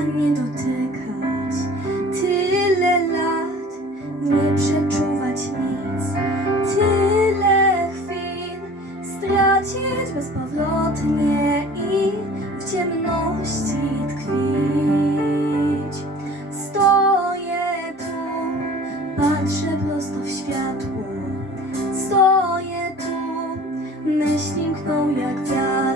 nie dotykać. Tyle lat nie przeczuwać nic. Tyle chwil stracić bezpowrotnie i w ciemności tkwić. Stoję tu, patrzę prosto w światło. Stoję tu, myśli mkną jak wiatr.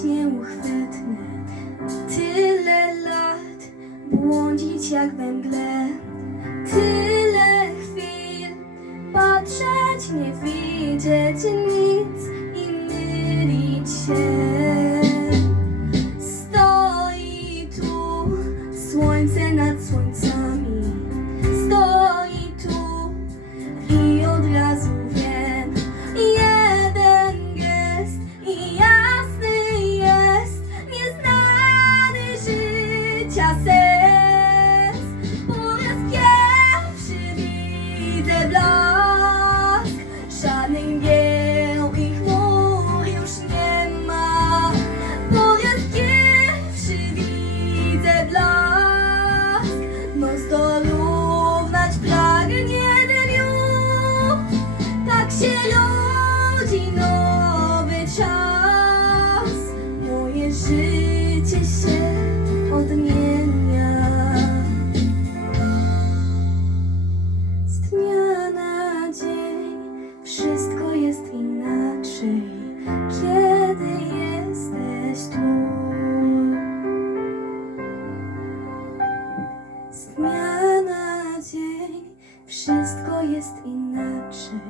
gonić nieuchwytne, tyle lat błądzić jak we mgle, tyle chwil patrzeć, nie widzieć nic i mylić się. Stoi tu słońce nad słońcami, dnia na dzień wszystko jest inaczej,